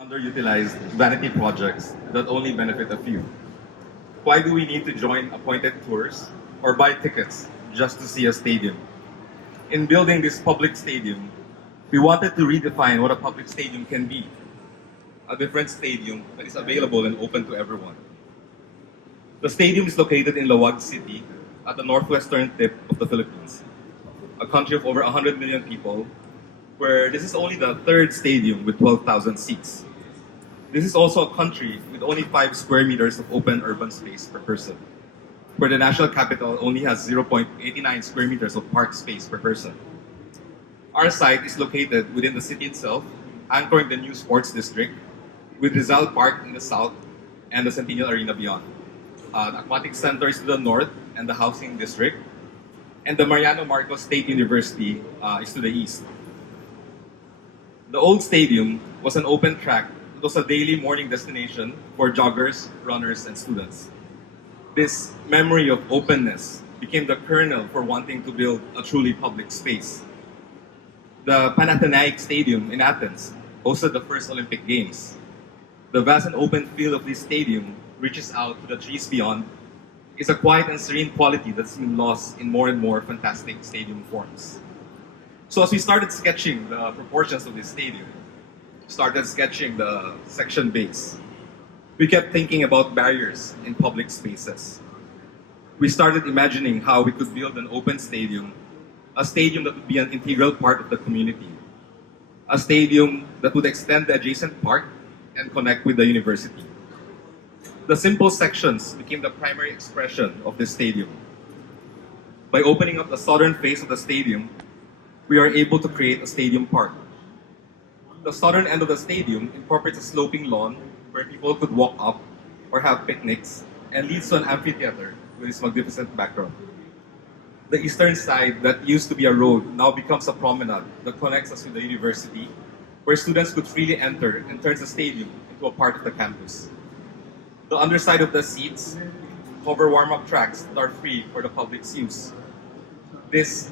Underutilized vanity projects that only benefit a few. Why do we need to join appointed tours or buy tickets just to see a stadium? In building this public stadium, we wanted to redefine what a public stadium can be. A different stadium that is available and open to everyone. The stadium is located in Lawag City at the northwestern tip of the Philippines, a country of over 100 million people, where this is only the third stadium with 12,000 seats. This is also a country with only 5 square meters of open urban space per person, where the national capital only has 0.89 square meters of park space per person. Our site is located within the city itself, anchoring the new sports district, with Rizal Park in the south and the Centennial Arena beyond. The Aquatic Center is to the north and the housing district, and the Mariano Marcos State University is to the east. The old stadium was an open track. It was a daily morning destination for joggers, runners, and students. This memory of openness became the kernel for wanting to build a truly public space. The Panathinaik Stadium in Athens hosted the first Olympic Games. The vast and open field of this stadium reaches out to the trees beyond. It's a quiet and serene quality that's been lost in more and more fantastic stadium forms. So as we started sketching the proportions of this stadium, started sketching the section base, we kept thinking about barriers in public spaces. We started imagining how we could build an open stadium, a stadium that would be an integral part of the community, a stadium that would extend the adjacent park and connect with the university. The simple sections became the primary expression of this stadium. By opening up the southern face of the stadium, we are able to create a stadium park. The southern end of the stadium incorporates a sloping lawn where people could walk up or have picnics and leads to an amphitheater with its magnificent background. The eastern side that used to be a road now becomes a promenade that connects us with the university, where students could freely enter and turns the stadium into a part of the campus. The underside of the seats cover warm-up tracks that are free for the public's use. This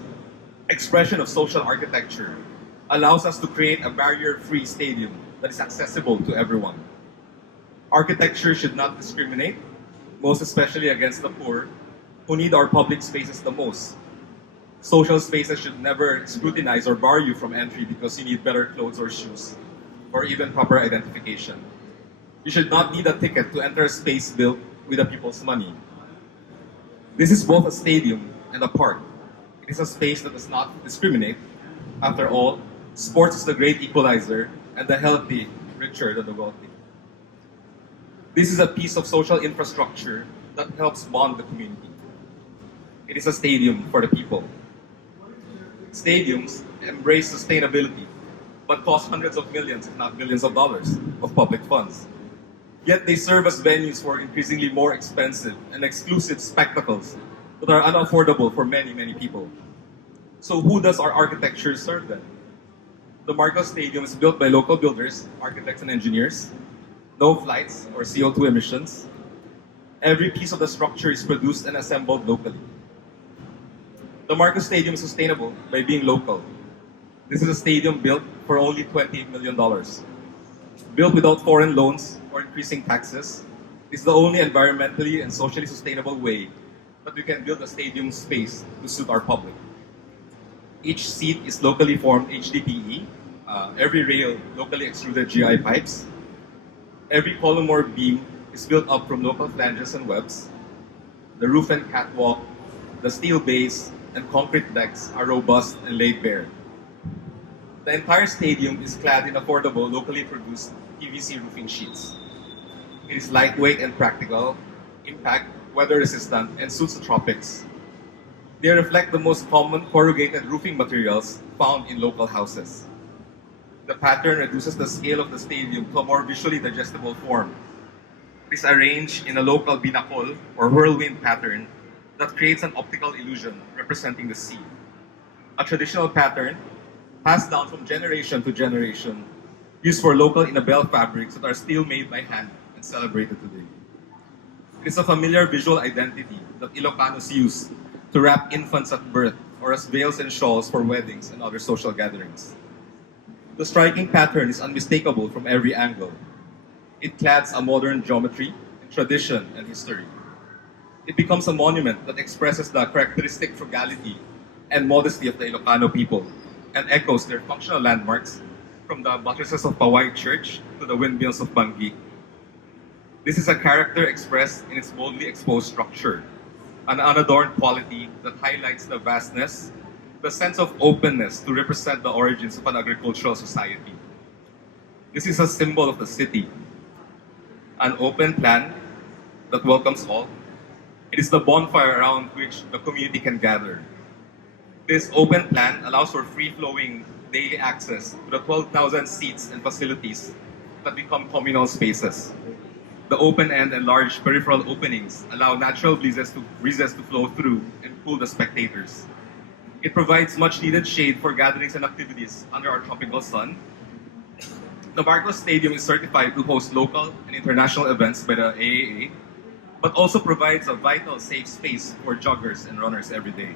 expression of social architecture allows us to create a barrier-free stadium that is accessible to everyone. Architecture should not discriminate, most especially against the poor, who need our public spaces the most. Social spaces should never scrutinize or bar you from entry because you need better clothes or shoes, or even proper identification. You should not need a ticket to enter a space built with the people's money. This is both a stadium and a park. It is a space that does not discriminate. After all, sports is the great equalizer, and the healthy richer than the wealthy. This is a piece of social infrastructure that helps bond the community. It is a stadium for the people. Stadiums embrace sustainability, but cost hundreds of millions, if not billions of dollars, of public funds. Yet they serve as venues for increasingly more expensive and exclusive spectacles that are unaffordable for many, many people. So who does our architecture serve then? The Marcos Stadium is built by local builders, architects, and engineers. No flights or CO2 emissions. Every piece of the structure is produced and assembled locally. The Marcos Stadium is sustainable by being local. This is a stadium built for only $20 million. Built without foreign loans or increasing taxes, it's the only environmentally and socially sustainable way that we can build a stadium space to suit our public. Each seat is locally formed HDPE, every rail locally extruded GI pipes. Every column or beam is built up from local flanges and webs. The roof and catwalk, the steel base, and concrete decks are robust and laid bare. The entire stadium is clad in affordable, locally produced PVC roofing sheets. It is lightweight and practical, impact, weather resistant, and suits the tropics. They reflect the most common corrugated roofing materials found in local houses. The pattern reduces the scale of the stadium to a more visually digestible form. It is arranged in a local binakol or whirlwind pattern that creates an optical illusion representing the sea. A traditional pattern passed down from generation to generation, used for local inabel fabrics that are still made by hand and celebrated today. It is a familiar visual identity that Ilocanos use to wrap infants at birth or as veils and shawls for weddings and other social gatherings. The striking pattern is unmistakable from every angle. It clads a modern geometry, tradition, and history. It becomes a monument that expresses the characteristic frugality and modesty of the Ilocano people and echoes their functional landmarks from the buttresses of Paway Church to the windmills of Bangi. This is a character expressed in its boldly exposed structure, an unadorned quality that highlights the vastness, the sense of openness to represent the origins of an agricultural society. This is a symbol of the city, an open plan that welcomes all. It is the bonfire around which the community can gather. This open plan allows for free-flowing daily access to the 12,000 seats and facilities that become communal spaces. The open end and large peripheral openings allow natural breezes to flow through and cool the spectators. It provides much needed shade for gatherings and activities under our tropical sun. The Marcos Stadium is certified to host local and international events by the AAA, but also provides a vital safe space for joggers and runners every day.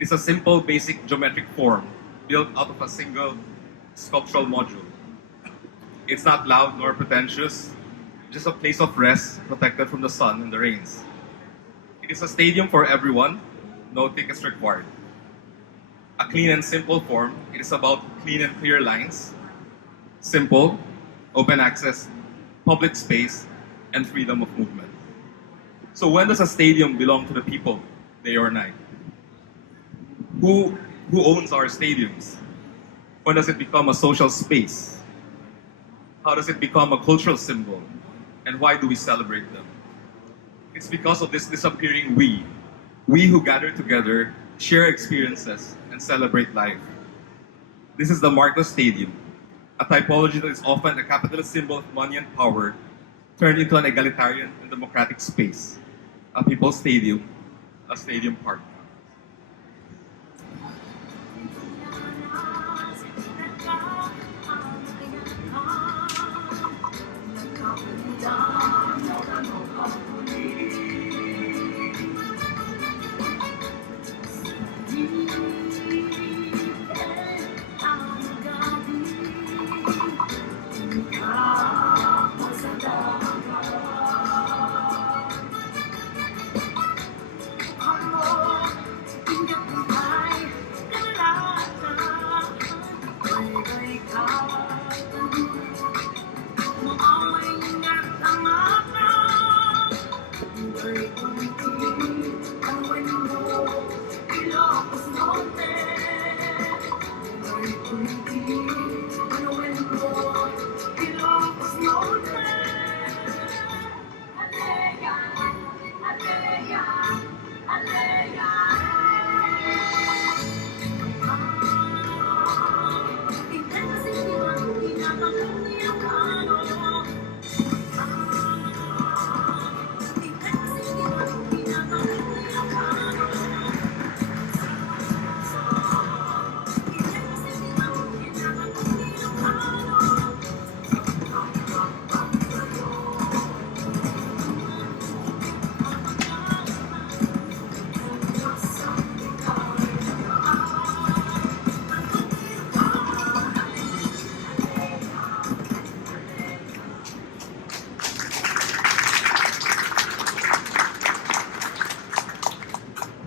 It is a simple, basic geometric form built out of a single sculptural module. It's not loud nor pretentious, just a place of rest protected from the sun and the rains. It is a stadium for everyone, no tickets required. A clean and simple form, it is about clean and clear lines, simple, open access, public space, and freedom of movement. So when does a stadium belong to the people, day or night? Who owns our stadiums? When does it become a social space? How does it become a cultural symbol? And why do we celebrate them? It's because of this disappearing we who gather together, share experiences, and celebrate life. This is the Marcos Stadium, a typology that is often a capitalist symbol of money and power, turned into an egalitarian and democratic space. A people's stadium, a stadium park.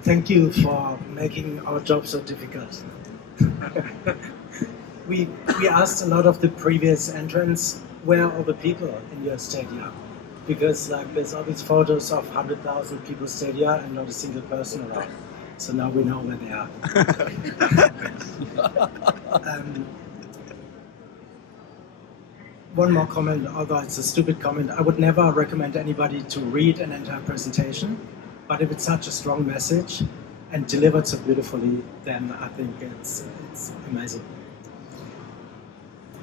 Thank you for making our job so difficult. we asked a lot of the previous entrants, where are the people in your stadium? Because there's all these photos of 100,000 people stadia and not a single person around. So now we know where they are. One more comment, although it's a stupid comment. I would never recommend anybody to read an entire presentation. But if it's such a strong message and delivered so beautifully, then I think it's amazing.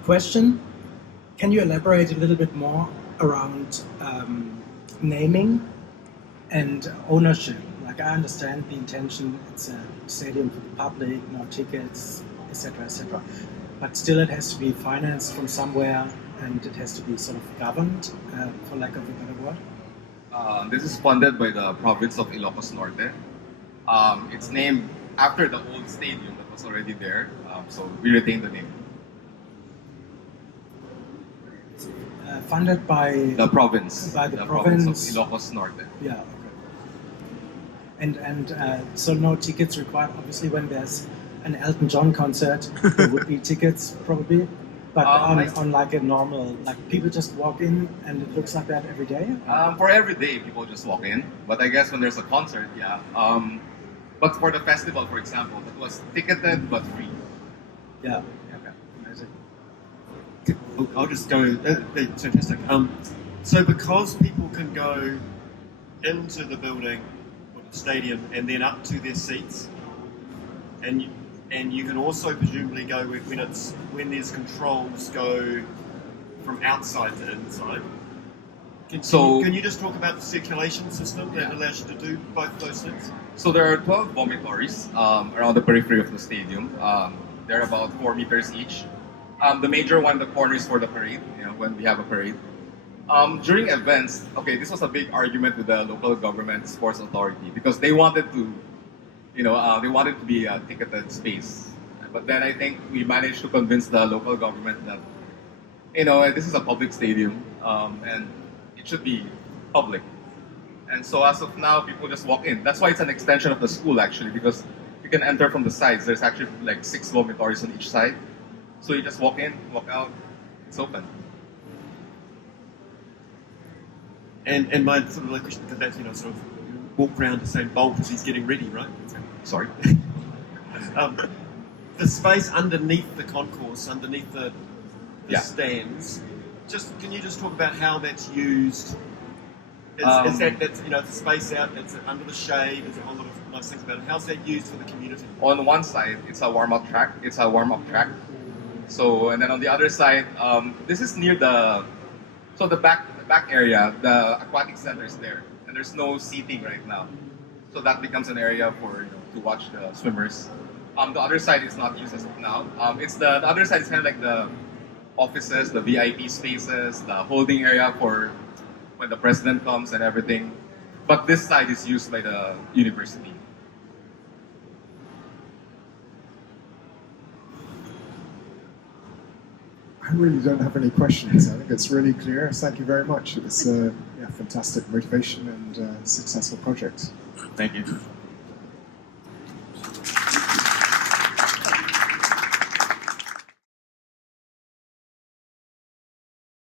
Question, can you elaborate a little bit more around naming and ownership? Like, I understand the intention, it's a stadium for the public, no tickets, etc., etc. But still it has to be financed from somewhere and it has to be sort of governed, for lack of a better word. This is funded by the province of Ilocos Norte. It's named after the old stadium that was already there, so we retain the name. funded by The province. By the the province. of Ilocos Norte. Yeah. Okay. And so no tickets required. Obviously, when there's an Elton John concert, there would be tickets probably. But on like a normal, like people just walk in and it looks like that every day. For every day, people just walk in. But I guess when there's a concert, yeah. But for the festival, for example, that was ticketed but free. Yeah. Okay. Amazing. I'll just go. That's fantastic. So because people can go into the building or the stadium and then up to their seats, and you can also presumably go when there's controls go from outside to inside. Can you just talk about the circulation system that allows you to do both those things? So there are 12 vomitories around the periphery of the stadium. They're about 4 meters each. The major one, the corner, is for the parade, when we have a parade. During events, this was a big argument with the local government sports authority because they wanted to, they wanted to be a ticketed space. But then I think we managed to convince the local government that, this is a public stadium and it should be public. And so as of now, people just walk in. That's why it's an extension of the school actually, because you can enter from the sides. There's actually like 6 vomitories on each side. So you just walk in, walk out, it's open. And my sort of like question, because that's, sort of walk around the same bolt as he's getting ready, right? Sorry. The space underneath the concourse, underneath the Yeah. stands, can you just talk about how that's used? Is that's it's a space out, it's under the shade, there's a whole lot of nice things about it. How's that used for the community? On one side, it's a warm-up track. So, and then on the other side, this is near the back area. The aquatic center is there, and there's no seating right now. So that becomes an area for to watch the swimmers. The other side is not used as of now. It's the other side is kind of like the offices, the VIP spaces, the holding area for when the president comes and everything. But this side is used by the university. I really don't have any questions. I think it's really clear. Thank you very much. It's a fantastic motivation and successful project. Thank you.